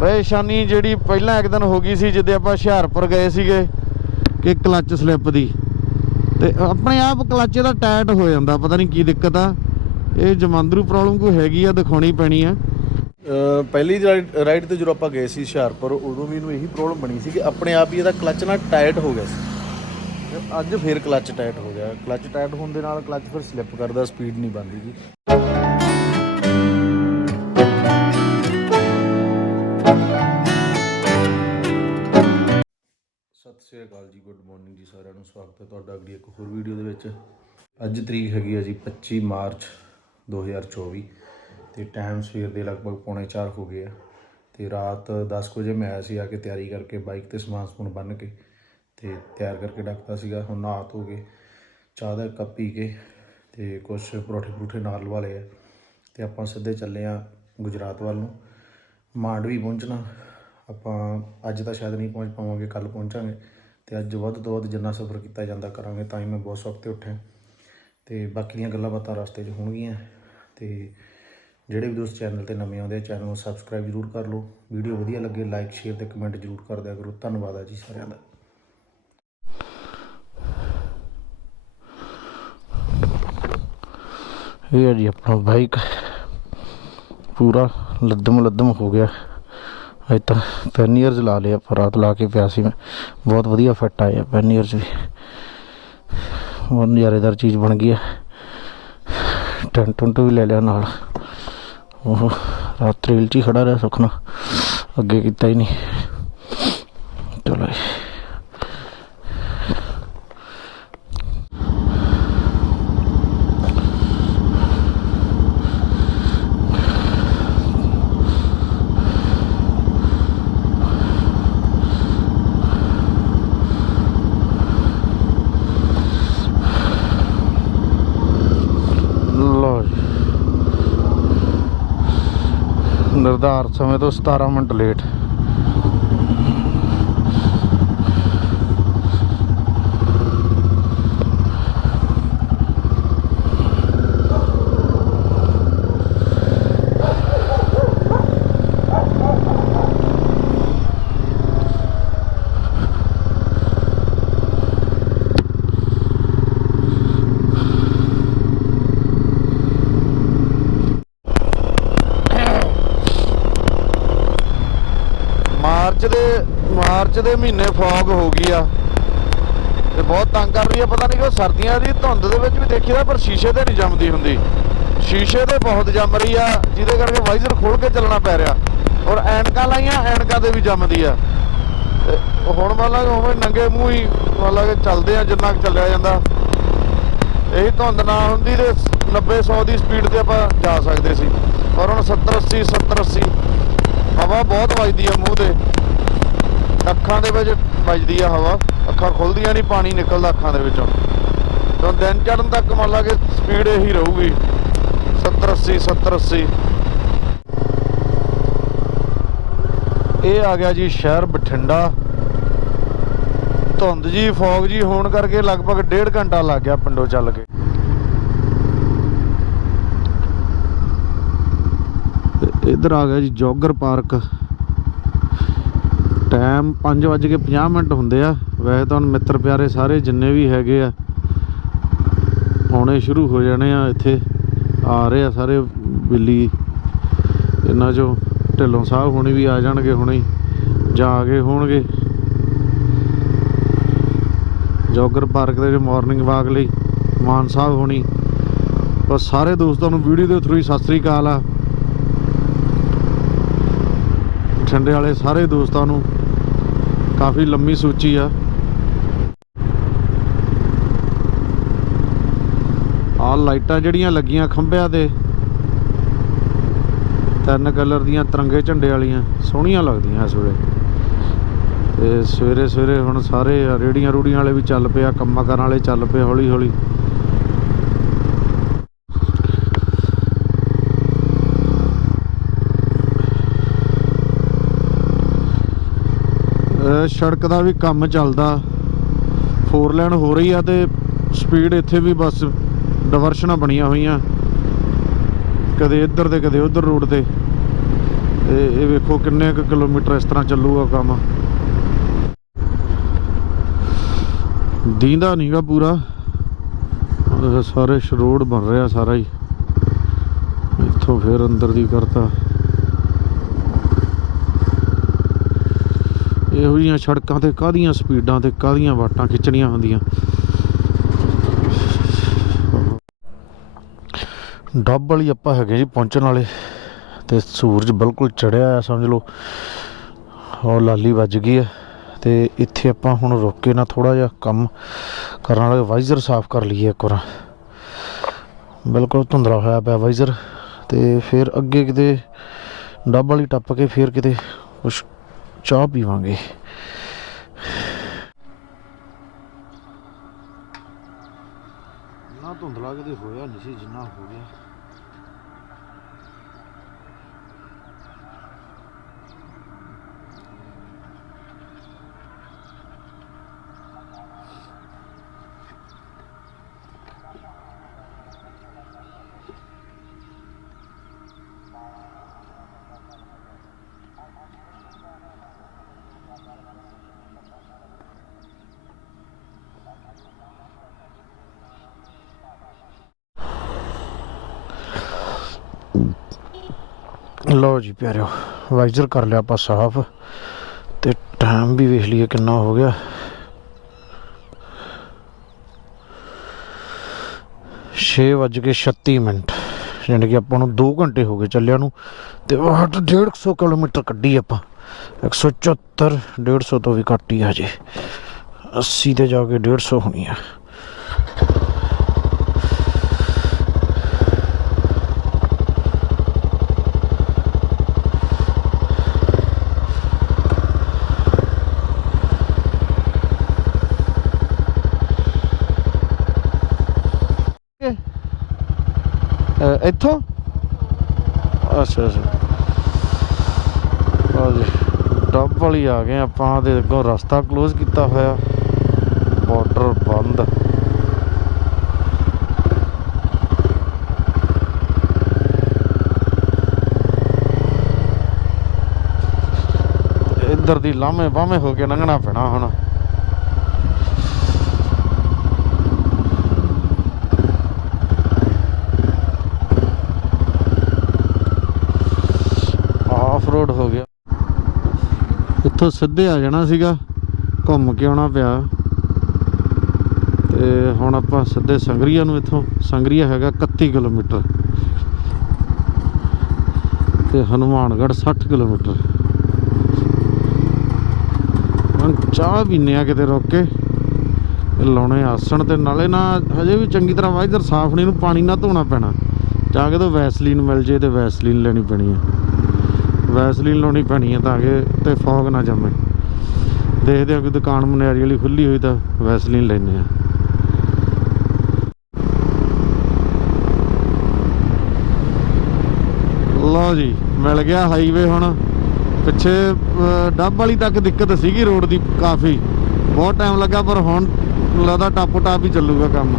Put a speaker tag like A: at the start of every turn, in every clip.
A: ਪਰੇਸ਼ਾਨੀ ਜਿਹੜੀ ਪਹਿਲਾਂ ਇੱਕ ਦਿਨ ਹੋ ਗਈ ਸੀ ਜਦੋਂ ਆਪਾਂ ਹੁਸ਼ਿਆਰਪੁਰ ਗਏ ਸੀਗੇ ਕਿ ਕਲੱਚ ਸਲਿੱਪ ਦੀ। ਤੇ ਆਪਣੇ ਆਪ ਕਲੱਚ ਦਾ ਟਾਈਟ ਹੋ ਜਾਂਦਾ, ਪਤਾ ਨਹੀਂ ਕੀ ਦਿੱਕਤ ਆ। ਇਹ ਜਮਾਂਦਰੂ ਪ੍ਰੋਬਲਮ ਕੋਈ ਹੈਗੀ ਆ, ਦਿਖਾਉਣੀ ਪੈਣੀ ਆ।
B: ਪਹਿਲੀ ਰਾਈਡ ਤੇ ਜਦੋਂ ਆਪਾਂ ਗਏ ਸੀ ਹੁਸ਼ਿਆਰਪੁਰ, ਉਦੋਂ ਵੀ ਇਹਨੂੰ ਇਹੀ ਪ੍ਰੋਬਲਮ ਬਣੀ ਸੀ ਕਿ ਆਪਣੇ ਆਪ ਹੀ ਇਹਦਾ ਕਲੱਚ ਨਾ ਟਾਈਟ ਹੋ ਗਿਆ ਸੀ। ਤੇ ਅੱਜ ਫੇਰ ਕਲੱਚ ਟਾਈਟ ਹੋ ਗਿਆ। ਕਲੱਚ ਟਾਈਟ ਹੋਣ ਦੇ ਨਾਲ ਕਲੱਚ ਫਿਰ ਸਲਿੱਪ ਕਰਦਾ, ਸਪੀਡ ਨਹੀਂ ਬਣਦੀ ਜੀ। ਸਤਿ ਸ੍ਰੀ ਅਕਾਲ ਜੀ ਗੁੱਡ ਮਾਰਨਿੰਗ ਜੀ ਸਾਰਿਆਂ ਨੂੰ, ਸਵਾਗਤ ਹੈ ਤੁਹਾਡਾ ਅਗਲੀ ਇੱਕ ਹੋਰ ਵੀਡੀਓ ਦੇ ਵਿੱਚ। ਅੱਜ ਤਰੀਕ ਹੈਗੀ ਹੈ ਜੀ 25 ਮਾਰਚ 2024 ਤੇ ਟਾਈਮ ਸਵੇਰ ਦੇ ਲਗਭਗ ਪੌਣੇ 4 ਹੋ ਗਏ ਆ ਤੇ ਰਾਤ 10 ਕੁ ਵਜੇ ਮੈਂ ਆਇਆ ਸੀ ਆ ਕੇ ਤਿਆਰੀ ਕਰਕੇ ਬਾਈਕ ਤੇ ਸਮਾਨ ਸਮੂਨ ਬੰਨ ਕੇ ਤੇ ਤਿਆਰ ਕਰਕੇ ਰੱਖਤਾ ਸੀਗਾ, ਹੁਣ ਨਹਾ ਧੋ ਕੇ, ਚਾਹ ਦਾ ਕੱਪ ਪੀ ਕੇ ਤੇ ਕੁਝ ਪਰੌਠੇ ਪਰੂਠੇ ਨਾਲ ਲਵਾ ਲਏ ਆ ਤੇ ਆਪਾਂ ਸਿੱਧੇ ਚੱਲੇ ਆ ਗੁਜਰਾਤ ਵੱਲ ਨੂੰ। ਮਾਂਡਵੀ ਪਹੁੰਚਣਾ। ਆਪਾਂ ਅੱਜ ਤਾਂ ਸ਼ਾਇਦ ਨਹੀਂ ਪਹੁੰਚ ਪਾਵਾਂਗੇ ਕੱਲ ਪਹੁੰਚਾਂਗੇ ਤੇ ਅੱਜ ਵੱਧ ਤੋਂ ਵੱਧ ਜਿੰਨਾ ਸਫ਼ਰ ਕੀਤਾ ਜਾਂਦਾ ਕਰਾਂਗੇ ਤਾਂ ਹੀ ਮੈਂ ਬਹੁਤ ਸੌਖ ਤੇ ਉੱਠਿਆ। ਤੇ ਬਾਕੀ ਦੀਆਂ ਗੱਲਾਂ ਬਾਤਾਂ ਰਸਤੇ 'ਚ ਹੋਣਗੀਆਂ ਤੇ ਜਿਹੜੇ ਵੀ ਦੋਸਤ ਚੈਨਲ ਤੇ ਨਵੇਂ ਆਉਂਦੇ ਆ, ਚੈਨਲ ਨੂੰ ਸਬਸਕ੍ਰਾਈਬ ਜ਼ਰੂਰ ਕਰ ਲਓ। ਵੀਡੀਓ ਵਧੀਆ ਲੱਗੇ ਲਾਈਕ ਸ਼ੇਅਰ ਤੇ ਕਮੈਂਟ ਜ਼ਰੂਰ ਕਰ ਦਿਆ ਕਰੋ। ਧੰਨਵਾਦ ਆ ਜੀ ਸਾਰਿਆਂ ਦਾ।
A: ਇਹ ਹੈ ਜੀ ਆਪਣਾ ਬਾਈਕ ਪੂਰਾ ਲੱਦਮ ਲੱਦਮ ਹੋ ਗਿਆ। ਅੱਜ ਤਾਂ ਪੈਨੀਅਰਸ ਲਾ ਲਿਆ ਪਰ ਰਾਤ ਲਾ ਕੇ ਪਿਆ ਸੀ ਮੈਂ। ਬਹੁਤ ਵਧੀਆ ਫਿੱਟ ਆਏ ਆ ਪੈਨੀਅਰਸ ਵੀ। ਬਹੁਤ ਨਜ਼ਾਰੇਦਾਰ ਚੀਜ਼ ਬਣ ਗਈ ਹੈ ਟੈਂਟ ਟੁੰਟ ਵੀ ਲੈ ਲਿਆ ਨਾਲ। ਉਹ ਰਾਤ ਰੇਲ 'ਚ ਹੀ ਖੜਾ ਰਿਹਾ ਸੁਖਨਾ। ਅੱਗੇ ਕੀਤਾ ਹੀ ਨਹੀਂ। 400 ਸਮੇਂ ਤੋਂ 17 ਮਿੰਟ ਲੇਟ ਮਾਰਚ ਦੇ ਮਾਰਚ ਦੇ ਮਹੀਨੇ ਫੌਗ ਹੋ ਗਈ ਆ। ਤੇ ਬਹੁਤ ਤੰਗ ਕਰ ਰਹੀ ਆ, ਪਤਾ ਨਹੀਂ ਕਿ ਸਰਦੀਆਂ ਦੀ ਧੁੰਦ ਦੇ ਵਿੱਚ ਵੀ ਦੇਖੀਦਾ ਪਰ ਸ਼ੀਸ਼ੇ ਤੇ ਨਹੀਂ ਜੰਮਦੀ ਹੁੰਦੀ। ਸ਼ੀਸ਼ੇ ਤੇ ਬਹੁਤ ਜੰਮ ਰਹੀ ਆ, ਜਿਹਦੇ ਕਰਕੇ ਵਾਈਜ਼ਰ ਖੋਲ ਕੇ ਚੱਲਣਾ ਪੈ ਰਿਹਾ। ਔਰ ਐਨਕਾਂ ਲਾਈਆਂ, ਐਨਕਾਂ ਤੇ ਵੀ ਜੰਮਦੀ ਆ। ਤੇ ਹੁਣ ਮੰਨ ਲਾ ਉਵੇਂ ਨੰਗੇ ਮੂੰਹ ਹੀ, ਮੰਨ ਲਾ ਕਿ ਚੱਲਦੇ ਆ, ਜਿੰਨਾ ਕੁ ਚੱਲਿਆ ਜਾਂਦਾ। ਇਹੀ ਧੁੰਦ ਨਾ ਹੁੰਦੀ ਤੇ 90 100 ਦੀ ਸਪੀਡ ਤੇ ਆਪਾਂ ਜਾ ਸਕਦੇ ਸੀ। ਔਰ ਹੁਣ 70 80 70 80 ਹਵਾ ਬਹੁਤ ਵੱਜਦੀ ਆ ਮੂੰਹ ਤੇ। ਅੱਖਾਂ ਦੇ ਵਿੱਚ ਵੱਜਦੀ ਆ ਹਵਾ। ਅੱਖਾਂ ਖੁੱਲਦੀਆਂ ਨਹੀਂ, ਪਾਣੀ ਨਿਕਲਦਾ ਅੱਖਾਂ ਦੇ ਵਿੱਚੋਂ। ਤਾਂ ਦਿਨ ਚੜਨ ਤੱਕ ਮੰਨ ਲਾ ਕਿ ਸਪੀਡ ਇਹੀ ਰਹੂਗੀ। 70 80 70 80 ਇਹ ਆ ਗਿਆ ਜੀ ਸ਼ਹਿਰ ਬਠਿੰਡਾ। ਧੁੰਦ ਜੀ, ਫੌਗ ਜੀ ਹੋਣ ਕਰਕੇ ਲਗਭਗ ਡੇਢ ਘੰਟਾ ਲੱਗ ਗਿਆ ਪਿੰਡੋਂ ਚੱਲ ਕੇ। ਇਧਰ ਆ ਗਿਆ ਜੀ ਜੋਗਰ ਪਾਰਕ। ਟਾਈਮ 5:50 ਮਿੰਟ ਹੁੰਦੇ ਆ। ਵੈਸੇ ਤਾਂ ਹੁਣ ਮਿੱਤਰ ਪਿਆਰੇ ਸਾਰੇ ਜਿੰਨੇ ਵੀ ਹੈਗੇ ਆ, ਆਉਣੇ ਸ਼ੁਰੂ ਹੋ ਜਾਣੇ ਆ ਇੱਥੇ। ਆ ਰਹੇ ਆ ਸਾਰੇ ਬਿੱਲੀ, ਇਹਨਾਂ ਚੋਂ ਢਿੱਲੋਂ ਸਾਹਿਬ ਹੁਣੀ ਵੀ ਆ ਜਾਣਗੇ ਹੁਣੇ ਹੀ ਜਾਂ ਆ ਹੋਣਗੇ। ਜੋਗਰ ਪਾਰਕ ਦੇ ਮਾਰਨਿੰਗ ਵਾਕ ਲਈ ਮਾਨ ਸਾਹਿਬ ਹੋਣੀ। ਪਰ ਸਾਰੇ ਦੋਸਤਾਂ ਨੂੰ ਵੀਡੀਓ ਦੇ ਥਰੂ ਹੀ ਸਤਿ ਸ੍ਰੀ ਅਕਾਲ ਆ। ਠੰਡੇ ਵਾਲੇ ਸਾਰੇ ਦੋਸਤਾਂ ਨੂੰ ਕਾਫੀ ਲੰਮੀ ਸੂਚੀ ਆ। ਆ ਲਾਈਟਾਂ ਜਿਹੜੀਆਂ ਲੱਗੀਆਂ ਖੰਭਿਆਂ ਦੇ, ਤਿੰਨ ਕਲਰ ਦੀਆਂ ਤਿਰੰਗੇ ਝੰਡੇ ਵਾਲੀਆਂ, ਸੋਹਣੀਆਂ ਲੱਗਦੀਆਂ ਇਸ ਵੇਲੇ। ਤੇ ਸਵੇਰੇ ਸਵੇਰੇ ਹੁਣ ਸਾਰੇ ਰੇੜੀਆਂ ਰੂੜੀਆਂ ਵਾਲੇ ਵੀ ਚੱਲ ਪਏ ਆ, ਕੰਮਾਂ ਕਰਨ ਵਾਲੇ ਚੱਲ ਪਏ ਹੌਲੀ ਹੌਲੀ ਇਹ ਸੜਕ ਦਾ ਵੀ ਕੰਮ ਚੱਲਦਾ। ਫੋਰ ਲਾਈਨ ਹੋ ਰਹੀ ਆ ਤੇ ਸਪੀਡ ਇੱਥੇ ਵੀ ਬਸ ਡਿਵਰਸ਼ਨਾਂ ਬਣੀਆਂ ਹੋਈਆਂ। ਕਦੇ ਇੱਧਰ ਤੇ, ਕਦੇ ਉੱਧਰ ਰੋਡ ਤੇ। ਤੇ ਇਹ ਵੇਖੋ ਕਿੰਨੇ ਕੁ ਕਿਲੋਮੀਟਰ ਇਸ ਤਰ੍ਹਾਂ ਚੱਲੂਗਾ ਕੰਮ। ਦੀਂਦਾ ਨਹੀਂਗਾ ਪੂਰਾ। ਸਾਰੇ ਰੋਡ ਬਣ ਰਿਹਾ ਸਾਰਾ ਹੀ। ਇੱਥੋਂ ਫਿਰ ਅੰਦਰ ਦੀ ਕਰਤਾ। ਇਹੋ ਜਿਹੀਆਂ ਸੜਕਾਂ ਤੇ ਕਾਹਦੀਆਂ ਸਪੀਡਾਂ ਤੇ ਕਾਹਦੀਆਂ ਵਾਟਾਂ ਖਿੱਚਣੀਆਂ ਹੁੰਦੀਆਂ? ਡੱਬ ਵਾਲੀ ਆਪਾਂ ਹੈਗੇ ਜੀ ਪਹੁੰਚਣ ਵਾਲੇ ਤੇ ਸੂਰਜ ਬਿਲਕੁਲ ਚੜਿਆ ਆ, ਸਮਝ ਲਓ। ਉਹ ਲਾਲੀ ਵੱਜ ਗਈ ਹੈ ਤੇ ਇੱਥੇ ਆਪਾਂ ਹੁਣ ਰੁਕ ਕੇ ਨਾ ਥੋੜਾ ਜਿਹਾ ਕੰਮ ਕਰਨ ਵਾਲਾ ਵਾਈਜ਼ਰ ਸਾਫ਼ ਕਰ ਲਈਏ ਇੱਕ ਵਾਰ। ਬਿਲਕੁਲ ਧੁੰਦਲਾ ਹੋਇਆ ਪਿਆ ਵਾਈਜ਼ਰ ਤੇ ਫਿਰ ਅੱਗੇ ਕਿਤੇ ਡੱਬ ਵਾਲੀ ਟੱਪ ਕੇ ਫਿਰ ਕਿਤੇ ਕੁਛ ਚਾਹ ਪੀਵਾਂਗੇ। ਨਾ ਧੁੰਦਲਾ ਕਿਤੇ ਹੋਇਆ ਨਹੀਂ ਸੀ ਜਿੰਨਾ ਹੋ ਗਿਆ। ਲਓ ਜੀ ਪਿਆਰਿਓ, ਵਾਈਜ਼ਰ ਕਰ ਲਿਆ ਆਪਾਂ ਸਾਫ਼ ਤੇ ਟਾਈਮ ਵੀ ਵੇਖ ਲਈਏ ਕਿੰਨਾ ਹੋ ਗਿਆ। ਛੇ ਵੱਜ ਕੇ 36 ਮਿੰਟ ਯਾਨੀ ਕਿ ਆਪਾਂ ਨੂੰ 2 ਘੰਟੇ ਹੋ ਗਏ ਚੱਲਿਆ ਨੂੰ ਤੇ ਵਾਟ 150 ਕਿਲੋਮੀਟਰ ਕੱਢੀ ਆਪਾਂ। 174 150 ਤੋਂ ਵੀ ਘੱਟ ਹੀ ਆ ਜੇ 80 ਤੇ ਜਾ ਕੇ 150 ਹੋਣੀ ਆ। ਇੱਥੋਂ? ਅੱਛਾ ਅੱਛਾ। ਲਓ ਜੀ, ਡੱਬ ਵਾਲੀ ਆ ਗਏ ਆਪਾਂ ਤੇ ਅੱਗੋਂ, ਰਸਤਾ ਕਲੋਜ਼ ਕੀਤਾ ਹੋਇਆ। ਬਾਰਡਰ ਬੰਦ। ਇੱਧਰ ਦੀ ਲਾਮੇ ਬਾਹਮੇ ਹੋ ਕੇ ਲੰਘਣਾ ਪੈਣਾ ਹੁਣ ਆਫ ਰੋਡ ਹੋ ਗਿਆ ਇੱਥੋਂ ਸਿੱਧੇ ਆ ਜਾਣਾ ਸੀਗਾ, ਘੁੰਮ ਕੇ ਆਉਣਾ ਪਿਆ। ਤੇ ਹੁਣ ਆਪਾਂ ਸਿੱਧੇ ਸੰਗਰੀਆ ਨੂੰ ਇੱਥੋਂ, ਸੰਗਰੀਆ ਹੈਗਾ 31 ਕਿਲੋਮੀਟਰ। ਤੇ ਹਨੂਮਾਨਗੜ੍ਹ 60 ਕਿਲੋਮੀਟਰ। ਹੁਣ ਚਾਹ ਪੀਨੇ ਆ ਕਿਤੇ ਰੁਕ ਕੇ। ਲਾਉਣੇ ਆਸਣ ਤੇ ਨਾਲੇ ਨਾ ਹਜੇ ਵੀ ਚੰਗੀ ਤਰ੍ਹਾਂ ਵਾਈਜ਼ਰ ਸਾਫ਼ ਨਹੀਂ ਨੂੰ ਪਾਣੀ ਨਾਲ ਧੋਣਾ ਪੈਣਾ। ਚਾਹ ਕੇ ਤੋਂ ਵੈਸਲੀਨ ਮਿਲ ਜੇ ਤੇ ਵੈਸਲੀਨ ਲੈਣੀ ਪੈਣੀ ਆ। ਵੈਸਲੀਨ ਲਾਉਣੀ ਪੈਣੀ ਹੈ ਤਾਂ ਕਿ ਤੇ ਫੌਗ ਨਾ ਜੰਮੇ। ਦੇਖਦੇ ਆ ਕਿ ਦੁਕਾਨ ਮਨਿਆਰੀ ਵਾਲੀ ਖੁੱਲੀ ਹੋਈ ਤਾਂ ਵੈਸਲੀਨ ਲੈਨੇ ਆ। ਲਓ ਜੀ, ਮਿਲ ਗਿਆ ਹਾਈਵੇ ਹੁਣ। ਪਿੱਛੇ ਡੱਬ ਵਾਲੀ ਤੱਕ ਦਿੱਕਤ ਸੀਗੀ ਰੋਡ ਦੀ ਕਾਫੀ। ਬਹੁਤ ਟਾਈਮ ਲੱਗਾ, ਪਰ ਹੁਣ ਲੱਗਦਾ ਟਾਪੋ ਟਾਪ ਹੀ ਚੱਲੂਗਾ ਕੰਮ।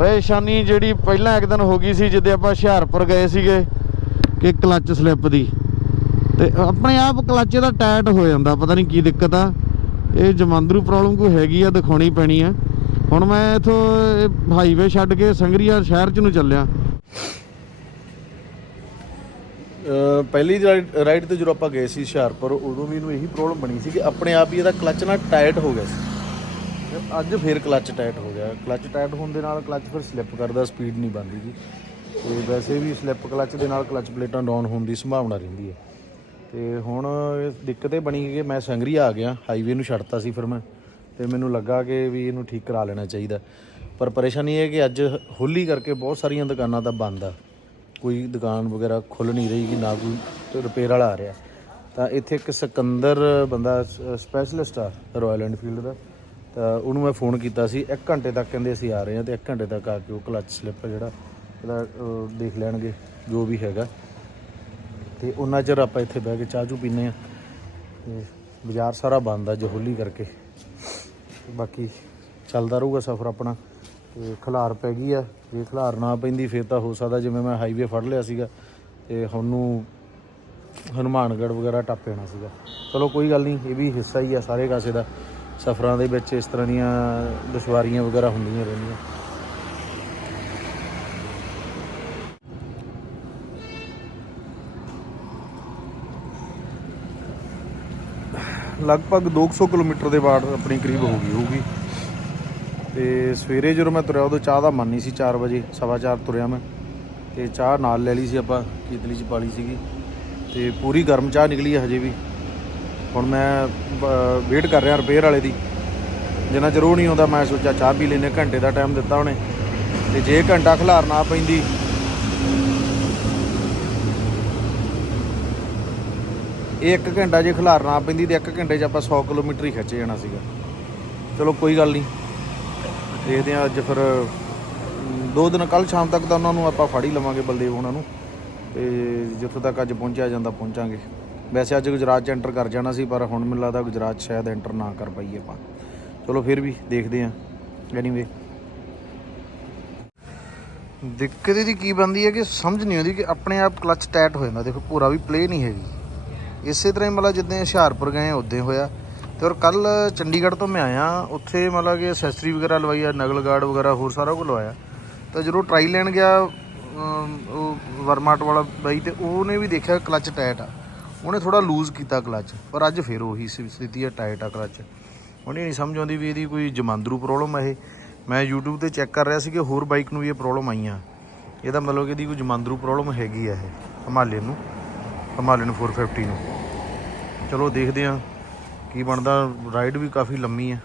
A: ਪਰੇਸ਼ਾਨੀ ਜਿਹੜੀ ਪਹਿਲਾਂ ਇੱਕ ਦਿਨ ਹੋ ਗਈ ਸੀ ਜਿੱਦੇ ਆਪਾਂ ਹੁਸ਼ਿਆਰਪੁਰ ਗਏ ਸੀਗੇ ਕਿ ਕਲੱਚ ਸਲਿੱਪ ਦੀ। ਤੇ ਆਪਣੇ ਆਪ ਕਲੱਚ ਦਾ ਟਾਇਟ ਹੋ ਜਾਂਦਾ, ਪਤਾ ਨਹੀਂ ਕੀ ਦਿੱਕਤ ਆ। ਇਹ ਜਮਾਂਦਰੂ ਪ੍ਰੋਬਲਮ ਕੋਈ ਹੈਗੀ ਆ, ਦਿਖਾਉਣੀ ਪੈਣੀ ਆ। ਹੁਣ ਮੈਂ ਇਥੋਂ ਹਾਈਵੇ ਛੱਡ ਕੇ ਸੰਗਰੀਆ ਸ਼ਹਿਰ ਚ ਨੂੰ ਚੱਲਿਆ।
B: ਪਹਿਲੀ ਰਾਈਡ ਤੇ ਜਦੋਂ ਆਪਾਂ ਗਏ ਸੀ ਹੁਸ਼ਿਆਰਪੁਰ, ਉਦੋਂ ਵੀ ਇਹਨੂੰ ਇਹੀ ਪ੍ਰੋਬਲਮ ਬਣੀ ਸੀ ਕਿ ਆਪਣੇ ਆਪ ਹੀ ਇਹਦਾ ਕਲੱਚ ਨਾ ਟਾਈਟ ਹੋ ਗਿਆ ਸੀ। ਅੱਜ ਫੇਰ ਕਲੱਚ ਟਾਈਟ ਹੋ ਗਿਆ। ਕਲੱਚ ਟਾਈਟ ਹੋਣ ਦੇ ਨਾਲ ਕਲੱਚ ਫਿਰ ਸਲਿੱਪ ਕਰਦਾ ਸਪੀਡ ਨਹੀਂ ਬਣਦੀ ਜੀ। ਤੇ ਵੈਸੇ ਵੀ ਸਲਿੱਪ ਕਲੱਚ ਦੇ ਨਾਲ ਕਲੱਚ ਪਲੇਟਾਂ ਡਾਊਨ ਹੋਣ ਦੀ ਸੰਭਾਵਨਾ ਰਹਿੰਦੀ ਹੈ। ਤੇ ਹੁਣ ਦਿੱਕਤ ਇਹ ਬਣੀ ਕਿ ਮੈਂ ਸੰਗਰੀਆ ਆ ਗਿਆ ਹਾਈਵੇ ਨੂੰ ਛੱਡਤਾ ਸੀ ਫਿਰ ਮੈਂ। ਤੇ ਮੈਨੂੰ ਲੱਗਾ ਕਿ ਵੀ ਇਹਨੂੰ ਠੀਕ ਕਰਾ ਲੈਣਾ ਚਾਹੀਦਾ। ਪਰ ਪਰੇਸ਼ਾਨੀ ਇਹ ਹੈ ਕਿ ਅੱਜ ਹੋਲੀ ਕਰਕੇ ਬਹੁਤ ਸਾਰੀਆਂ ਦੁਕਾਨਾਂ ਤਾਂ ਬੰਦ ਆ। ਕੋਈ ਦੁਕਾਨ ਵਗੈਰਾ ਖੁੱਲ ਨਹੀਂ ਰਹੀ ਕਿ ਨਾ ਕੋਈ ਰਿਪੇਅਰ ਵਾਲਾ ਆ ਰਿਹਾ। ਤਾਂ ਇੱਥੇ ਇੱਕ ਸਿਕੰਦਰ ਬੰਦਾ, ਸਪੈਸ਼ਲਿਸਟ ਆ ਰਾਇਲ ਐਨਫੀਲਡ ਦਾ। ਤਾਂ ਉਹਨੂੰ ਮੈਂ ਫੋਨ ਕੀਤਾ ਸੀ 1 ਘੰਟੇ ਤੱਕ ਕਹਿੰਦੇ ਅਸੀਂ ਆ ਰਹੇ ਹਾਂ ਤੇ 1 ਘੰਟੇ ਤੱਕ ਆ ਕੇ ਉਹ ਕਲੱਚ ਸਲਿੱਪ ਜਿਹੜਾ, ਇਹਦਾ ਦੇਖ ਲੈਣਗੇ ਜੋ ਵੀ ਹੈਗਾ।
A: ਤੇ ਉਹਨਾਂ ਚਿਰ ਆਪਾਂ ਇੱਥੇ ਬਹਿ ਕੇ ਚਾਹ ਚੂ ਪੀਨੇ ਆ ਤੇ ਬਾਜ਼ਾਰ ਸਾਰਾ ਬੰਦ ਆ, ਜਹੋਲੀ ਕਰਕੇ। ਬਾਕੀ ਚੱਲਦਾ ਰਹੂਗਾ ਸਫ਼ਰ ਆਪਣਾ। ਤੇ ਖਲਾਰ ਪੈ ਗਈ ਆ, ਜੇ ਖਲਾਰ ਨਾ ਪੈਂਦੀ ਫਿਰ ਤਾਂ ਹੋ ਸਕਦਾ ਜਿਵੇਂ ਮੈਂ ਹਾਈਵੇ ਫੜ ਲਿਆ ਸੀਗਾ ਤੇ ਹੁਣ ਨੂੰ ਹਨੂਮਾਨਗੜ੍ਹ ਵਗੈਰਾ ਟੱਪ ਜਾਣਾ ਸੀਗਾ। ਚਲੋ ਕੋਈ ਗੱਲ ਨਹੀਂ, ਇਹ ਵੀ ਹਿੱਸਾ ਹੀ ਆ ਸਾਰੇ ਕਾਸੇ ਦਾ। ਸਫ਼ਰਾਂ ਦੇ ਵਿੱਚ ਇਸ ਤਰ੍ਹਾਂ ਦੀਆਂ ਦੁਸ਼ਵਾਰੀਆਂ ਵਗੈਰਾ ਹੁੰਦੀਆਂ ਰਹਿੰਦੀਆਂ। ਲਗਭਗ 200 ਕਿਲੋਮੀਟਰ ਦੇ ਬਾਅਦ ਆਪਣੀ ਕਰੀਬ ਹੋ ਗਈ ਹੋਊਗੀ। ਤੇ ਸਵੇਰੇ ਜਦੋਂ ਮੈਂ ਤੁਰਿਆ, ਉਦੋਂ ਚਾਹ ਦਾ ਮਨ ਨਹੀਂ ਸੀ 4 ਵਜੇ, ਸਵਾ ਚਾਰ ਤੁਰਿਆ ਮੈਂ। ਤੇ ਚਾਹ ਨਾਲ ਲੈ ਲਈ ਸੀ ਆਪਾਂ ਕੀਤਲੀ ਚ ਪਾਲੀ ਸੀਗੀ। ਤੇ ਪੂਰੀ ਗਰਮ ਚਾਹ ਨਿਕਲੀ ਹੈ ਹਜੇ ਵੀ। ਹੁਣ ਮੈਂ ਵੇਟ ਕਰ ਰਿਹਾ ਰਿਪੇਅਰ ਵਾਲੇ ਦੀ। ਜਿੰਨਾ ਜ਼ਰੂਰ ਨਹੀਂ ਆਉਂਦਾ, ਮੈਂ ਸੋਚਿਆ ਚਾਹ ਪੀ ਲੈਨੇ ਘੰਟੇ ਦਾ ਟਾਈਮ ਦਿੱਤਾ ਉਹਨੇ। ਤੇ ਜੇ ਘੰਟਾ ਖਿਲਾਰ ਨਾ ਪੈਂਦੀ। ਇਹ ਇੱਕ ਘੰਟਾ ਜੇ ਖਿਲਾਰ ਨਾ ਪੈਂਦੀ, ਤੇ ਇੱਕ ਘੰਟੇ 'ਚ ਆਪਾਂ 100 ਕਿਲੋਮੀਟਰ ਹੀ ਖਿੱਚ ਜਾਣਾ ਸੀਗਾ। ਚਲੋ, ਕੋਈ ਗੱਲ ਨਹੀਂ। ਦੇਖਦੇ ਹਾਂ ਅੱਜ ਫਿਰ ਦੋ ਦਿਨ ਕੱਲ ਸ਼ਾਮ ਤੱਕ ਤਾਂ ਉਹਨਾਂ ਨੂੰ ਆਪਾਂ ਫੜ ਹੀ ਲਵਾਂਗੇ, ਬਲਦੇਵ ਉਹਨਾਂ ਨੂੰ। ਤੇ ਜਿੱਥੋਂ ਤੱਕ ਅੱਜ ਪਹੁੰਚਿਆ ਜਾਂਦਾ, ਪਹੁੰਚਾਂਗੇ। ਵੈਸੇ ਅੱਜ ਗੁਜਰਾਤ 'ਚ ਐਂਟਰ ਕਰ ਜਾਣਾ ਸੀ, ਪਰ ਹੁਣ ਮੈਨੂੰ ਲੱਗਦਾ ਗੁਜਰਾਤ 'ਚ ਸ਼ਾਇਦ ਐਂਟਰ ਨਾ ਕਰ ਪਾਈਏ ਆਪਾਂ। ਚਲੋ ਫਿਰ ਵੀ ਦੇਖਦੇ ਹਾਂ। ਐਨੀਵੇ ਦਿੱਕਤ ਇਹਦੀ ਕੀ ਬੰਦੀ ਹੈ ਕਿ ਸਮਝ ਨਹੀਂ ਆਉਂਦੀ ਕਿ ਆਪਣੇ ਆਪ ਕਲਚ ਟਾਈਟ ਹੋ ਜਾਂਦਾ। ਦੇਖੋ, ਪੂਰਾ ਵੀ ਪਲੇ ਨਹੀਂ ਹੈਗੀ। ਇਸੇ ਤਰ੍ਹਾਂ ਹੀ ਮਤਲਬ ਜਿੱਦਾਂ ਹੁਸ਼ਿਆਰਪੁਰ ਗਏ ਉਦੋਂ ਹੋਇਆ। ਤੇ ਔਰ ਕੱਲ ਚੰਡੀਗੜ੍ਹ ਤੋਂ ਮੈਂ ਆਇਆ, ਉੱਥੇ ਮਤਲਬ ਕਿ ਅਸੈਸਰੀ ਵਗੈਰਾ ਲਵਾਈ ਆ, ਨਗਲ ਗਾਰਡ ਵਗੈਰਾ ਹੋਰ ਸਾਰਾ ਕੁਝ ਲਵਾਇਆ। ਤਾਂ ਜਦੋਂ ਟਰਾਈ ਲੈਣ ਗਿਆ ਉਹ ਵਰਮਾਟ ਵਾਲਾ ਬਾਈ ਤੇ ਉਹਨੇ ਵੀ ਦੇਖਿਆ ਕਲਚ ਟਾਈਟ ਆ। ਉਹਨੇ ਥੋੜਾ ਲੂਜ਼ ਕੀਤਾ ਕਲਚ, ਪਰ ਅੱਜ ਫਿਰ ਉਹੀ ਸਥਿਤੀ ਹੈ ਟਾਈਟ ਆ ਕਲਚ। ਉਹਨੇ ਨਹੀਂ ਸਮਝ ਆਉਂਦੀ ਵੀ ਇਹਦੀ ਕੋਈ ਜਮਾਂਦਰੂ ਪ੍ਰੋਬਲਮ ਆ ਇਹ। ਮੈਂ YouTube ਤੇ ਚੈੱਕ ਕਰ ਰਿਹਾ ਸੀ ਕਿ ਹੋਰ ਬਾਈਕ ਨੂੰ ਵੀ ਇਹ ਪ੍ਰੋਬਲਮ ਆਈਆਂ। ਇਹਦਾ ਮਤਲਬ ਕਿ ਇਹਦੀ ਕੋਈ ਜਮਾਂਦਰੂ ਪ੍ਰੋਬਲਮ ਹੈਗੀ ਆ ਇਹ, ਹਿਮਾਲੇ ਨੂੰ, ਹਿਮਾਲੇ ਹਿਮਾਲਯਨ 450 ਨੂੰ। ਚਲੋ ਦੇਖਦੇ ਹਾਂ ਕੀ ਬਣਦਾ ਰਾਈਡ ਵੀ ਕਾਫੀ ਲੰਮੀ ਹੈ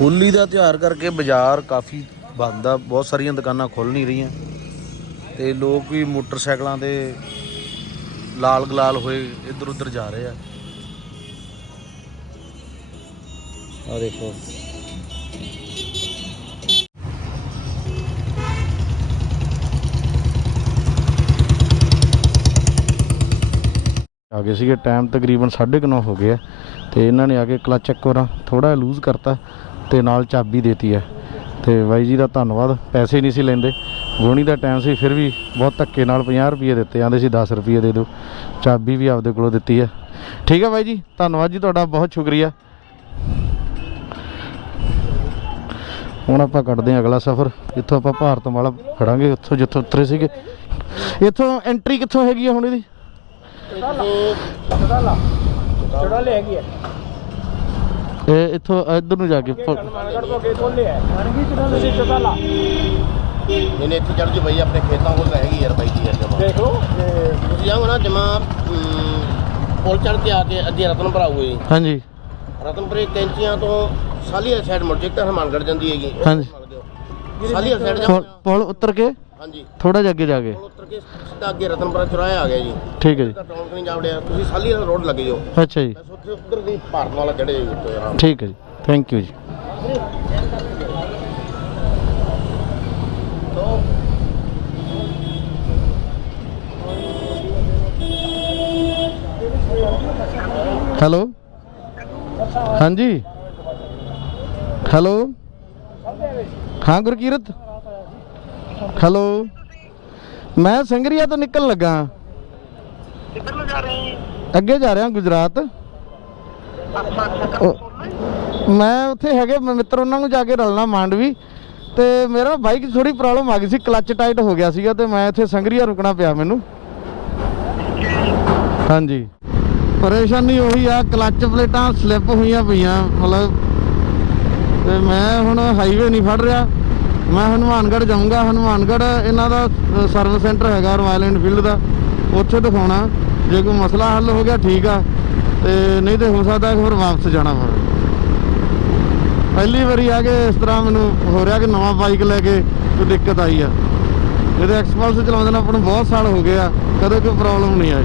A: ਹੋਲੀ ਦਾ ਤਿਉਹਾਰ ਕਰਕੇ ਬਾਜ਼ਾਰ ਕਾਫੀ ਬੰਦ ਆ, ਬਹੁਤ ਸਾਰੀਆਂ ਦੁਕਾਨਾਂ ਖੁੱਲ ਨਹੀਂ ਰਹੀਆਂ। ਤੇ ਲੋਕ ਵੀ ਮੋਟਰਸਾਈਕਲਾਂ ਦੇ ਲਾਲ ਗਲਾਲ ਹੋਏ ਇੱਧਰ ਉੱਧਰ ਜਾ ਰਹੇ ਆ। ਆ ਦੇਖੋ। ਆ ਗਏ ਸੀਗੇ, ਟਾਈਮ ਤਕਰੀਬਨ 9:30 ਹੋ ਗਿਆ ਤੇ ਇਹਨਾਂ ਨੇ ਆ ਕੇ ਕਲਚ ਇੱਕ ਵਾਰ ਥੋੜਾ ਲੂਜ਼ ਕਰਤਾ। ਤੇ ਨਾਲ ਚਾਬੀ ਦੇਤੀ ਹੈ ਤੇ ਬਾਈ ਜੀ ਦਾ ਧੰਨਵਾਦ ਪੈਸੇ ਨਹੀਂ ਸੀ ਲੈਂਦੇ ਗੋਣੀ ਦਾ ਟਾਈਮ ਸੀ ਫਿਰ ਵੀ ਬਹੁਤ ਧੱਕੇ ਨਾਲ 50 ਰੁਪਏ ਦਿੱਤੇ ਜਾਂਦੇ ਸੀ 10 ਰੁਪਏ ਦੇ ਦਿਓ ਚਾਬੀ ਵੀ ਆਪਦੇ ਕੋਲੋਂ ਦਿੱਤੀ ਹੈ ਠੀਕ ਹੈ ਬਾਈ ਜੀ ਧੰਨਵਾਦ ਜੀ ਤੁਹਾਡਾ ਬਹੁਤ ਸ਼ੁਕਰੀਆ ਹੁਣ ਆਪਾਂ ਕੱਢਦੇ ਹਾਂ ਅਗਲਾ ਸਫ਼ਰ ਜਿੱਥੋਂ ਆਪਾਂ ਭਾਰਤ ਵਾਲਾ ਖੜਾਂਗੇ ਉੱਥੋਂ ਜਿੱਥੋਂ ਉਤਰੇ ਸੀਗੇ ਇੱਥੋਂ ਐਂਟਰੀ ਕਿੱਥੋਂ ਹੈਗੀ ਆ ਹੁਣ ਇਹਦੀ
C: ਚੜਾਲੇ ਹੈਗੀ ਹੈ
A: ਇਹ ਇੱਥੋਂ ਇੱਧਰ ਨੂੰ ਜਾ ਕੇ
C: ਮਾਨਗੜ ਤੋਂ ਖੋਲੇ
D: ਇਹਨੇ ਇੱਥੇ ਚੜ ਕੇ ਬਈ ਆਪਣੇ ਖੇਤਾਂ ਕੋਲ ਤਾਂ ਹੈਗੀ ਯਾਰ ਬਾਈ ਦੀ ਯਾਰ ਜਮਾ
C: ਦੇਖ ਲਓ।
D: ਤੁਸੀਂ ਆਓ ਨਾ ਜਮਾ ਪੁਲ ਚੜ ਕੇ ਆ ਕੇ ਅੱਧੀ ਰਤਨਪੁਰ ਆਊਗੇ ਜੀ
A: ਹਾਂਜੀ।
D: ਰਤਨਪੁਰੇ ਕੈਂਚੀਆਂ ਤੋਂ ਸਾਲੀ ਵਾਲੀ ਸਾਈਡ ਮੁੜ ਜੇ ਤਾਂ ਹਨੂਮਾਨਗੜ੍ਹ ਜਾਂਦੀ ਹੈਗੀ।
A: ਹਾਂਜੀ।
D: ਮੰਨ ਦਿਓ। ਸਾਲੀ ਵਾਲੀ ਸਾਈਡ
A: ਪੁਲ ਉੱਤਰ ਕੇ?
D: ਹਾਂਜੀ।
A: ਥੋੜਾ ਜਿਹਾ ਅੱਗੇ ਜਾ ਕੇ।
D: ਕੇ ਸਿੱਧਾ ਅੱਗੇ ਰਤਨਪੁਰਾ ਚੁਰਾਇਆ ਆ ਗਿਆ ਜੀ।
A: ਠੀਕ ਹੈ ਜੀ।
D: ਤਾਂ ਟਾਊਨ ਨਹੀਂ ਜਾਵੜਿਆ ਤੁਸੀਂ ਸਾਲੀ ਵਾਲਾ ਰੋਡ ਲੱਗੇ ਜਾਓ
A: ਅੱਛਾ ਜੀ।
D: ਬਸ ਉੱਥੇ ਉੱਧਰ ਦੀ ਭਾਰਤ ਵਾਲਾ ਚੜੇ ਜੀ ਉੱਤੇ ਆਰਾਮ
A: ਠੀਕ ਹੈ ਜੀ। ਥੈਂਕ ਯੂ ਜੀ। ਹੈਲੋ ਹਾਂਜੀ ਹੈਲੋ ਹਾਂ ਗੁਰਕੀਰਤ ਹੈਲੋ ਮੈਂ ਸੰਗਰੀਆ ਤੋਂ ਨਿਕਲਣ ਲੱਗਾ।
E: ਕਿੱਧਰ ਨੂੰ ਜਾ ਰਹੇ ਹੋ
A: ਅੱਗੇ ਜਾ ਰਿਹਾ ਗੁਜਰਾਤ। ਮੈਂ ਉੱਥੇ ਹੈਗੇ ਮਿੱਤਰ ਉਹਨਾਂ ਨੂੰ ਜਾ ਕੇ ਰਲਣਾ ਮਾਂਡਵੀ ਤੇ ਮੇਰਾ ਬਾਈਕ ਥੋੜੀ ਪ੍ਰੋਬਲਮ ਆ ਗਈ ਸੀ ਕਲੱਚ ਟਾਈਟ ਹੋ ਗਿਆ ਸੀਗਾ ਤੇ ਮੈਂ ਇੱਥੇ ਸੰਗਰੀਆ ਰੁਕਣਾ ਪਿਆ ਮੈਨੂੰ। ਹਾਂਜੀ। ਪਰੇਸ਼ਾਨੀ ਉਹੀ ਆ ਕਲੱਚ ਪਲੇਟਾਂ ਸਲਿੱਪ ਹੋਈਆਂ ਪਈਆਂ ਮਤਲਬ। ਤੇ ਮੈਂ ਹੁਣ ਹਾਈਵੇ ਨਹੀਂ ਫੜ ਰਿਹਾ। ਮੈਂ ਹਨੂਮਾਨਗੜ੍ਹ ਜਾਊਂਗਾ, ਹਨੂਮਾਨਗੜ੍ਹ ਇਹਨਾਂ ਦਾ ਸਰਵਿਸ ਸੈਂਟਰ ਹੈਗਾ ਰਾਇਲ ਐਨਫੀਲਡ ਦਾ, ਉੱਥੇ ਦਿਖਾਉਣਾ। ਜੇ ਕੋਈ ਮਸਲਾ ਹੱਲ ਹੋ ਗਿਆ, ਠੀਕ ਆ। ਤੇ ਨਹੀਂ ਤੇ ਹੋ ਸਕਦਾ ਕਿ ਫਿਰ ਵਾਪਸ ਜਾਣਾ ਪਵੇ ਪਹਿਲੀ ਵਾਰੀ ਆ ਕੇ ਇਸ ਤਰ੍ਹਾਂ ਮੈਨੂੰ ਹੋ ਰਿਹਾ ਕਿ ਨਵਾਂ ਬਾਈਕ ਲੈ ਕੇ ਕੋਈ ਦਿੱਕਤ ਆਈ ਆ। ਇਹਦੇ ਐਕਸਪਲਸ ਚਲਾਉਂਦੇ ਨਾਲ ਆਪਾਂ ਨੂੰ ਬਹੁਤ ਸਾਲ ਹੋ ਗਏ ਆ, ਕਦੇ ਕੋਈ ਪ੍ਰੋਬਲਮ ਨਹੀਂ ਆਈ।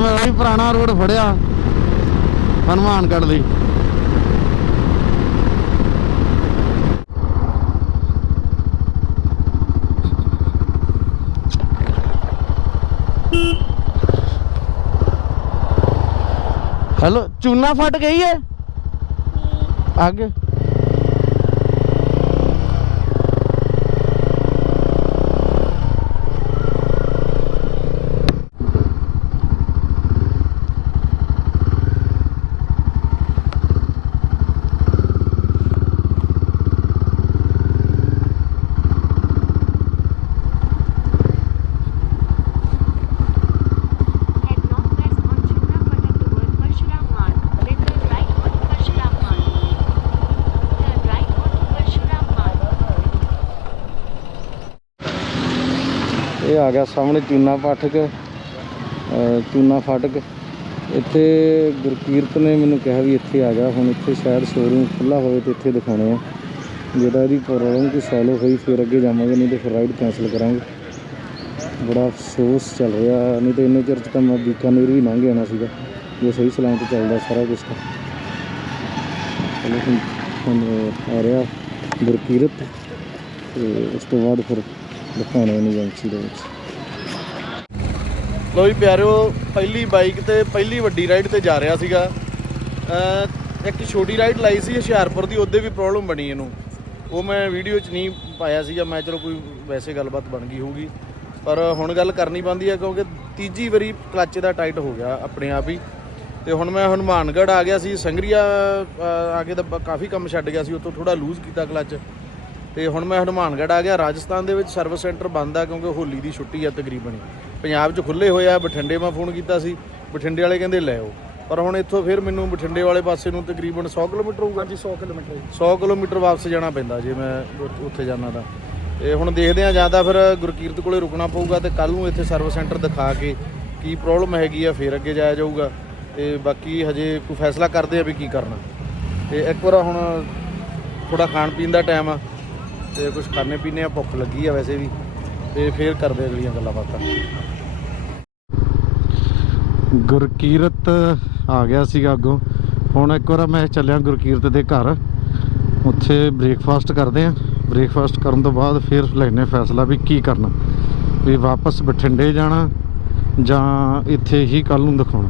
A: ਮੈਂ ਉਹੀ ਪੁਰਾਣਾ ਰੋਡ ਫੜਿਆ ਹਨੂਮਾਨਗੜ੍ਹ ਲਈ।
F: ਹੈਲੋ ਚੂਨਾ ਫਟ ਗਈ ਹੈ ਅੱਗੇ।
A: ਇਹ ਆ ਗਿਆ ਸਾਹਮਣੇ ਚੂਨਾ ਪਾਠਕ ਚੂਨਾ ਫਾਟਕ। ਇੱਥੇ ਗੁਰਕੀਰਤ ਨੇ ਮੈਨੂੰ ਕਿਹਾ ਵੀ ਇੱਥੇ ਆ ਜਾ, ਹੁਣ ਇੱਥੇ ਸ਼ਾਇਦ ਸ਼ੋਰੂਮ ਖੁੱਲਾ ਹੋਵੇ ਤੇ ਇੱਥੇ ਦਿਖਾਉਣੇ ਆ। ਜਿਹੜਾ ਇਹਦੀ ਪ੍ਰੋਬਲਮ ਕੋਈ ਸੋਲਵ ਹੋਈ, ਫਿਰ ਅੱਗੇ ਜਾਵਾਂਗੇ, ਨਹੀਂ ਤੇ ਫਿਰ ਰਾਈਡ ਕੈਨਸਲ ਕਰਾਂਗੇ। ਬੜਾ ਅਫਸੋਸ ਚੱਲ ਰਿਹਾ, ਨਹੀਂ ਤੇ ਇੰਨੇ ਚਿਰ ਚ ਤਾਂ ਮੈਂ ਬੀਕਾਨੇਰ ਵੀ ਲੰਘ ਜਾਣਾ ਸੀਗਾ। ਜੇ ਸਹੀ ਸਲਾਮਤ ਚੱਲਦਾ ਸਾਰਾ ਕੁਝ ਤਾਂ। ਚਲੋ ਹੁਣ ਆ ਰਿਹਾ ਗੁਰਕੀਰਤ, ਤੇ ਉਸ ਤੋਂ ਬਾਅਦ ਫਿਰ ਦਿਖਾਉਣੇ ਨੇ ਦੇ ਵਿੱਚ। ਲੋ ਜੀ ਪਿਆਰਿਓ, ਪਹਿਲੀ ਬਾਈਕ ਤੇ ਪਹਿਲੀ ਵੱਡੀ ਰਾਈਡ ਤੇ ਜਾ ਰਿਹਾ ਸੀਗਾ। ਇੱਕ ਛੋਟੀ ਰਾਈਡ ਲਾਈ ਸੀ ਹੁਸ਼ਿਆਰਪੁਰ ਦੀ, ਉਹਦੇ ਵੀ ਪ੍ਰੋਬਲਮ ਬਣੀ ਇਹਨੂੰ। ਉਹ ਮੈਂ ਵੀਡੀਓ 'ਚ ਨਹੀਂ ਪਾਇਆ ਸੀਗਾ, ਮੈਂ ਚਲੋ ਕੋਈ ਵੈਸੇ ਗੱਲਬਾਤ ਬਣ ਗਈ ਹੋਊਗੀ। ਪਰ ਹੁਣ ਗੱਲ ਕਰਨੀ ਪੈਂਦੀ ਹੈ ਕਿਉਂਕਿ ਤੀਜੀ ਵਾਰੀ ਕਲੱਚ ਦਾ ਟਾਈਟ ਹੋ ਗਿਆ ਆਪਣੇ ਆਪ ਹੀ। ਤੇ ਹੁਣ ਮੈਂ ਹਨੂਮਾਨਗੜ੍ਹ ਆ ਗਿਆ ਸੀ, ਸੰਗਰੀਆ ਆ ਕੇ ਤਾਂ ਕਾਫੀ ਕੰਮ ਛੱਡ ਗਿਆ ਸੀ, ਉੱਥੋਂ ਥੋੜਾ ਲੂਜ਼ ਕੀਤਾ ਕਲੱਚ ਤੇ ਹੁਣ ਮੈਂ ਹਨੂਮਾਨਗੜ੍ਹ ਆ ਗਿਆ। ਰਾਜਸਥਾਨ ਦੇ ਵਿੱਚ ਸਰਵਿਸ ਸੈਂਟਰ ਬੰਦ ਆ ਕਿਉਂਕਿ ਹੋਲੀ ਦੀ ਛੁੱਟੀ ਆ ਤਕਰੀਬਨ। ਪੰਜਾਬ 'ਚ ਖੁੱਲੇ ਹੋਏ ਆ ਬਠਿੰਡੇ ਮੈਂ ਫੋਨ ਕੀਤਾ ਸੀ। ਬਠਿੰਡੇ ਵਾਲੇ ਕਹਿੰਦੇ ਲੈ ਆਓ। ਪਰ ਹੁਣ ਇੱਥੋਂ ਫਿਰ ਮੈਨੂੰ ਬਠਿੰਡੇ ਵਾਲੇ ਪਾਸੇ ਨੂੰ ਤਕਰੀਬਨ 100 ਕਿਲੋਮੀਟਰ ਹੋਊਗਾ।
G: ਹਾਂਜੀ 100 ਕਿਲੋਮੀਟਰ
A: 100 ਕਿਲੋਮੀਟਰ ਵਾਪਸ ਜਾਣਾ ਪੈਂਦਾ ਜੇ ਮੈਂ ਉੱਥੇ ਜਾਣਾ ਤਾਂ। ਤੇ ਹੁਣ ਦੇਖਦੇ ਆ ਜਾਂ ਤਾਂ ਫਿਰ ਗੁਰਕੀਰਤ ਕੋਲੇ ਰੁਕਣਾ ਪਊਗਾ ਤੇ ਕੱਲ ਨੂੰ ਇੱਥੇ ਸਰਵਿਸ ਸੈਂਟਰ ਦਿਖਾ ਕੇ ਕੀ ਪ੍ਰੋਬਲਮ ਹੈਗੀ ਆ ਫਿਰ ਅੱਗੇ ਜਾਇਆ ਜਾਊਗਾ। ਤੇ ਬਾਕੀ ਹਜੇ ਕੋਈ ਫੈਸਲਾ ਕਰਦੇ ਆ ਵੀ ਕੀ ਕਰਨਾ। ਤੇ ਇੱਕ ਵਾਰ ਹੁਣ ਥੋੜਾ ਖਾਣ ਪੀਣ ਦਾ ਟਾਈਮ ਆ। ਤੇ ਕੁਝ ਖਾਣੇ ਪੀਣੇ ਆ, ਭੁੱਖ ਲੱਗੀ ਆ ਵੈਸੇ ਵੀ, ਤੇ ਫਿਰ ਕਰਦੇ ਅਗਲੀਆਂ ਗੱਲਾਂ ਬਾਤਾਂ। ਗੁਰਕੀਰਤ ਆ ਗਿਆ ਸੀਗਾ ਅੱਗੋਂ। ਹੁਣ ਇੱਕ ਵਾਰ ਮੈਂ ਚੱਲਿਆ ਗੁਰਕੀਰਤ ਦੇ ਘਰ। ਉੱਥੇ ਬ੍ਰੇਕਫਾਸਟ ਕਰਦੇ ਆ। ਬ੍ਰੇਕਫਾਸਟ ਕਰਨ ਤੋਂ ਬਾਅਦ ਫਿਰ ਲੈਣੇ ਫੈਸਲਾ ਵੀ ਕੀ ਕਰਨਾ। ਵੀ ਵਾਪਸ ਬਠਿੰਡੇ ਜਾਣਾ ਜਾਂ ਇੱਥੇ ਹੀ ਕੱਲ ਨੂੰ ਦਿਖਾਉਣਾ।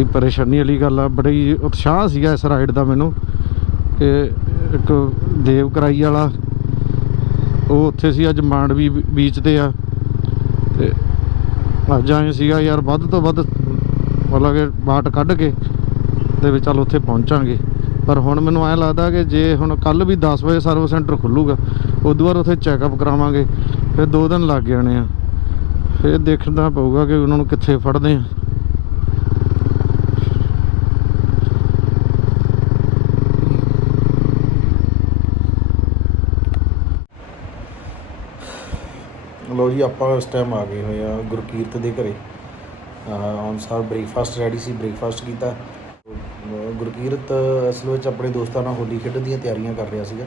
A: ਬੜੀ ਪਰੇਸ਼ਾਨੀ ਵਾਲੀ ਗੱਲ ਆ, ਬੜੀ ਉਤਸ਼ਾਹ ਸੀਗਾ ਇਸ ਰਾਈਡ ਦਾ ਮੈਨੂੰ ਕਿ ਇੱਕ ਦੇਵ ਕਰਾਈ ਵਾਲਾ, ਉਹ ਉੱਥੇ ਸੀ, ਅੱਜ ਮਾਂਡਵੀ ਬੀ- ਬੀਚ ਤੇ ਆ ਤੇ ਅੱਜ ਆਏ ਸੀਗਾ ਯਾਰ ਵੱਧ ਤੋਂ ਵੱਧ ਮਤਲਬ ਕਿ ਬਾਟ ਕੱਢ ਕੇ ਤੇ ਵੀ ਚੱਲ ਉੱਥੇ ਪਹੁੰਚਾਂਗੇ। ਪਰ ਹੁਣ ਮੈਨੂੰ ਐਂ ਲੱਗਦਾ ਕਿ ਜੇ ਹੁਣ ਕੱਲ ਵੀ 10 ਵਜੇ ਸਰਵਿਸ ਸੈਂਟਰ ਖੁੱਲੂਗਾ, ਉਦੋਂ ਬਾਅਦ ਉੱਥੇ ਚੈੱਕਅਪ ਕਰਾਵਾਂਗੇ, ਫਿਰ 2 ਦਿਨ ਲੱਗ ਜਾਣੇ ਆ। ਫਿਰ ਦੇਖਣਾ ਪਊਗਾ ਕਿ ਉਹਨਾਂ ਨੂੰ ਕਿੱਥੇ ਫੜਦੇ ਆ। ਲੋ ਜੀ, ਆਪਾਂ ਇਸ ਟਾਈਮ ਆ ਗਏ ਹੋਏ ਆ ਗੁਰਕੀਰਤ ਦੇ ਘਰੇ। ਔਨ ਸਾਰ ਬ੍ਰੇਕਫਾਸਟ ਰੈਡੀ ਸੀ ਬ੍ਰੇਕਫਾਸਟ ਕੀਤਾ। ਗੁਰਕੀਰਤ ਅਸਲ ਵਿੱਚ ਆਪਣੇ ਦੋਸਤਾਂ ਨਾਲ ਹੋਲੀ ਖੇਡਣ ਦੀਆਂ ਤਿਆਰੀਆਂ ਕਰ ਰਿਹਾ ਸੀਗਾ।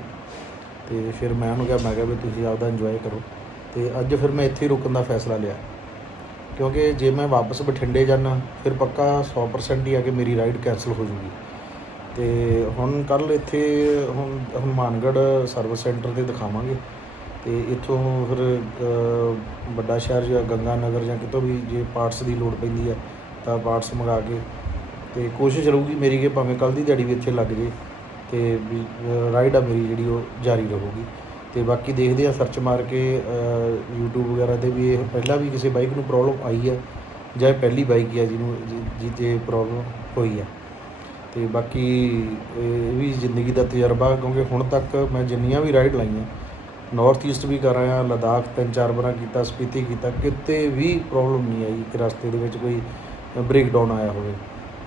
A: ਤੇ ਫਿਰ ਮੈਂ ਉਹਨੂੰ ਕਿਹਾ, ਮੈਂ ਕਿਹਾ ਵੀ ਤੁਸੀਂ ਆਪਦਾ ਇੰਜੋਏ ਕਰੋ। ਤੇ ਅੱਜ ਫਿਰ ਮੈਂ ਇੱਥੇ ਰੁਕਣ ਦਾ ਫੈਸਲਾ ਲਿਆ। ਕਿਉਂਕਿ ਜੇ ਮੈਂ ਵਾਪਸ ਬਠਿੰਡੇ ਜਾਣਾ ਫਿਰ ਪੱਕਾ 100% ਹੀ ਆ ਕਿ ਮੇਰੀ ਰਾਈਡ ਕੈਨਸਲ ਹੋ ਜੂਗੀ। ਤੇ ਹੁਣ ਕੱਲ ਇੱਥੇ ਹੁਣ ਹਨੂਮਾਨਗੜ੍ਹ ਸਰਵਿਸ ਸੈਂਟਰ ਤੇ ਦਿਖਾਵਾਂਗੇ। ਤੇ ਇੱਥੋਂ ਫਿਰ ਵੱਡਾ ਸ਼ਹਿਰ ਜਾਂ ਗੰਗਾ ਨਗਰ ਜਾਂ ਕਿਤੋਂ ਵੀ ਜੇ ਪਾਰਟਸ ਦੀ ਲੋੜ ਪੈਂਦੀ ਹੈ ਤਾਂ ਪਾਰਟਸ ਮੰਗਾ ਕੇ ਤੇ ਕੋਸ਼ਿਸ਼ ਰਹੂਗੀ ਮੇਰੀ ਕਿ ਭਾਵੇਂ ਕੱਲ ਦੀ ਦਿਹਾੜੀ ਵੀ ਇੱਥੇ ਲੱਗ ਜੇ ਤੇ ਵੀ ਰਾਈਡ ਆ ਮੇਰੀ ਜਿਹੜੀ ਉਹ ਜਾਰੀ ਰਹੂਗੀ। ਤੇ ਬਾਕੀ ਦੇਖਦੇ ਆ ਸਰਚ ਮਾਰ ਕੇ ਅ, YouTube ਵਗੈਰਾ ਤੇ ਵੀ ਇਹ ਪਹਿਲਾਂ ਵੀ ਕਿਸੇ ਬਾਈਕ ਨੂੰ ਪ੍ਰੋਬਲਮ ਆਈ ਆ ਜਾਂ ਇਹ ਪਹਿਲੀ ਬਾਈਕ ਹੀ ਆ ਜਿਹਨੂੰ ਜਿ- ਜਿਹਤੇ ਪ੍ਰੋਬਲਮ ਹੋਈ ਆ। ਤੇ ਬਾਕੀ ਇਹ ਵੀ ਜ਼ਿੰਦਗੀ ਦਾ ਤਜਰਬਾ ਕਿਉਂਕਿ ਹੁਣ ਤੱਕ ਮੈਂ ਜਿੰਨੀਆਂ ਵੀ ਰਾਈਡ ਲਾਈਆਂ ਨਾਰਥ ਈਸਟ ਵੀ ਕਰ ਆਇਆ ਲਦਾਖ ਤਿੰਨ ਚਾਰ ਵਾਰਾਂ ਕੀਤਾ, ਸਪੀਤੀ ਕੀਤਾ, ਕਿਤੇ ਵੀ ਪ੍ਰੋਬਲਮ ਨਹੀਂ ਆਈ ਕਿ ਰਸਤੇ ਦੇ ਵਿੱਚ ਕੋਈ ਬ੍ਰੇਕਡਾਊਨ ਆਇਆ ਹੋਵੇ।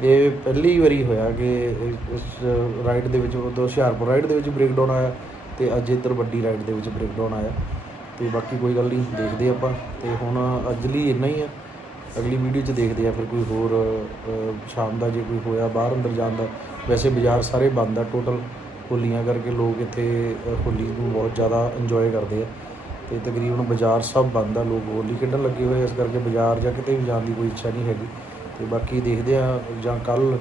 A: ਇਹ ਪਹਿਲੀ ਵਾਰੀ ਹੋਇਆ ਕਿ ਇਸ- ਰਾਈਡ ਦੇ ਵਿੱਚ, ਉਦੋਂ ਹੁਸ਼ਿਆਰਪੁਰ ਰਾਈਡ ਦੇ ਵਿੱਚ ਬ੍ਰੇਕਡਾਊਨ ਆਇਆ ਤੇ ਅੱਜ ਇੱਧਰ ਵੱਡੀ ਰਾਈਡ ਦੇ ਵਿੱਚ ਬ੍ਰੇਕਡਾਊਨ ਆਇਆ। ਤੇ ਬਾਕੀ ਕੋਈ ਗੱਲ ਨਹੀਂ, ਦੇਖਦੇ ਆਪਾਂ। ਤੇ ਹੁਣ ਅੱਜ ਲਈ ਇੰਨਾ ਹੀ ਆ। ਅਗਲੀ ਵੀਡੀਓ 'ਚ ਦੇਖਦੇ ਆ ਫਿਰ ਕੋਈ ਹੋਰ ਸ਼ਾਮ ਦਾ ਜੇ ਕੋਈ ਹੋਇਆ, ਬਾਹਰ ਅੰਦਰ ਜਾਣ ਦਾ। ਵੈਸੇ ਬਾਜ਼ਾਰ ਸਾਰੇ ਬੰਦ ਆ ਟੋਟਲ ਹੋਲੀਆਂ ਕਰਕੇ ਲੋਕ ਇੱਥੇ ਹੋਲੀ ਨੂੰ ਬਹੁਤ ਜ਼ਿਆਦਾ ਇੰਜੋਏ ਕਰਦੇ ਆ। ਤੇ ਤਕਰੀਬਨ ਬਾਜ਼ਾਰ ਸਭ ਬੰਦ ਆ ਲੋਕ ਹੋਲੀ ਖੇਡਣ ਲੱਗੇ ਹੋਏ ਆ, ਇਸ ਕਰਕੇ ਬਾਜ਼ਾਰ ਜਾਂ ਕਿਤੇ ਵੀ ਜਾਣ ਦੀ ਕੋਈ ਇੱਛਾ ਨਹੀਂ ਹੈਗੀ। ਤੇ ਬਾਕੀ ਦੇਖਦੇ ਆ ਜਾਂ ਕੱਲ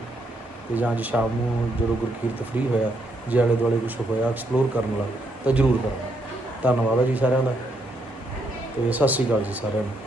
A: ਤੇ ਜਾਂ ਅੱਜ ਸ਼ਾਮ ਨੂੰ ਜਦੋਂ ਗੁਰਕੀਰਤ ਫ੍ਰੀ ਹੋਇਆ ਜੇ ਆਲੇ ਦੁਆਲੇ ਕੁਝ ਹੋਇਆ ਐਕਸਪਲੋਰ ਕਰਨ ਲੱਗ ਤਾਂ ਜ਼ਰੂਰ ਕਰਾਂਗੇ। ਧੰਨਵਾਦ ਹੈ ਜੀ ਸਾਰਿਆਂ ਦਾ। ਤੇ ਸਤਿ ਸ਼੍ਰੀ ਅਕਾਲ ਜੀ ਸਾਰਿਆਂ ਨੂੰ।